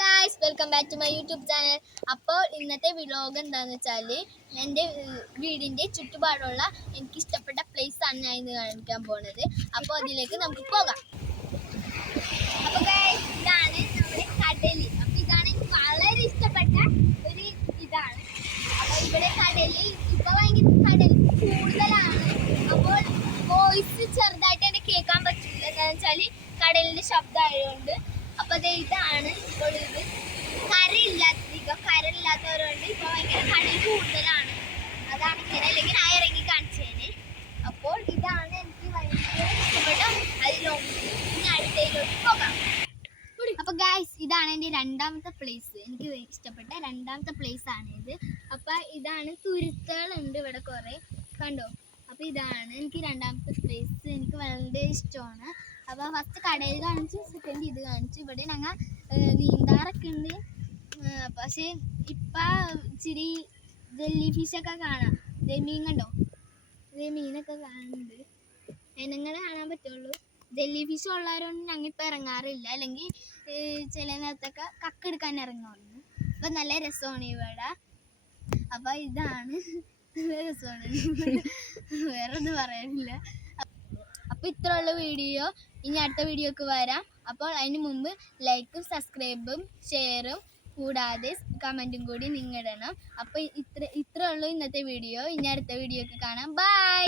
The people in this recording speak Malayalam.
Guys, welcome back to my YouTube channel. അപ്പോൾ ഇന്നത്തെ വ്ലോഗ് എന്താണെന്ന് വെച്ചാൽ എൻ്റെ വീടിൻ്റെ ചുറ്റുപാടുള്ള എനിക്ക് ഇഷ്ടപ്പെട്ട പ്ലേസ് ആണ് ഞാൻ ഇന്ന് കാണിക്കാൻ പോകുന്നത്. അപ്പോൾ അതിലേക്ക് നമുക്ക് പോകാം. അപ്പോൾ ഗായ്സ്, ഇതാണ് നമ്മുടെ കടൽ. അപ്പോൾ ഇതാണ് എനിക്ക് വളരെ ഇഷ്ടപ്പെട്ട ഒരു ഇതാണ്. അപ്പോൾ ഇവിടെ കടലിൽ ഇപ്പോൾ ഭയങ്കര കടൽ കൂടുതലാണ്. അപ്പോൾ വോയിസ് ചെറുതായിട്ട് തന്നെ കേൾക്കാൻ പറ്റില്ല, എന്താണെന്ന് വെച്ചാൽ കടലിൻ്റെ ശബ്ദമായതുകൊണ്ട്. അപ്പോൾ ഇതാണ് ഇപ്പോൾ ഇത് കരയില്ലാത്തവരുണ്ട്. ഇപ്പോൾ ഭയങ്കര കടൽ കൂടുതലാണ്, അതാണ് ഇങ്ങനെ. അല്ലെങ്കിൽ ഞാൻ ഇറങ്ങി കാണിച്ചേനെ. അപ്പോൾ ഇതാണ് എനിക്ക് ഭയങ്കര ഇഷ്ടപ്പെട്ട അതിലൊന്ന്. ഇനി അടുത്തയിലോട്ട് പോകാം. അപ്പോൾ ഗായ്സ്, ഇതാണ് എൻ്റെ രണ്ടാമത്തെ പ്ലേസ്. എനിക്ക് ഇഷ്ടപ്പെട്ട രണ്ടാമത്തെ പ്ലേസ് ആണ് ഇത്. അപ്പോൾ ഇതാണ് തുരുത്തുകളുണ്ട് ഇവിടെ കുറേ, കണ്ടോ. അപ്പോൾ ഇതാണ് എനിക്ക് രണ്ടാമത്തെ പ്ലേസ്. എനിക്ക് വളരെ ഇഷ്ടമാണ്. അപ്പോൾ ഫസ്റ്റ് കടയിൽ കാണിച്ചു, സെക്കൻഡ് ഇത് കാണിച്ചു. ഇവിടെ ഞങ്ങൾ നീന്താറൊക്കെ ഉണ്ട്. പക്ഷേ ഇപ്പം ഇച്ചിരി ജെല്ലി ഫിഷൊക്കെ കാണാം. ഇതേ മീൻ കണ്ടോ, ഇതേ മീനൊക്കെ കാണുന്നുണ്ട്. ഇനങ്ങളെ കാണാൻ പറ്റുള്ളൂ. ജെല്ലി ഫിഷ് ഉള്ളവരൊന്നും ഞങ്ങൾ ഇപ്പം ഇറങ്ങാറില്ല, അല്ലെങ്കിൽ ചില നേരത്തൊക്കെ കക്കെടുക്കാൻ ഇറങ്ങുമായിരുന്നു. അപ്പം നല്ല രസമാണ് ഇവിടെ. അപ്പം ഇതാണ് രസമാണ്, വേറെ ഒന്നും പറയാനില്ല. അപ്പോൾ ഇത്രയുള്ള വീഡിയോ. ഇനി അടുത്ത വീഡിയോക്ക് വരാം. അപ്പോൾ അതിന് മുമ്പ് ലൈക്കും സബ്സ്ക്രൈബും ഷെയറും കൂടാതെ കമൻറ്റും കൂടി നിങ്ങൾ ഇടണം. അപ്പോൾ ഇത്രയുള്ളൂ ഇന്നത്തെ വീഡിയോ. ഇനി അടുത്ത വീഡിയോക്ക് കാണാം. ബൈ.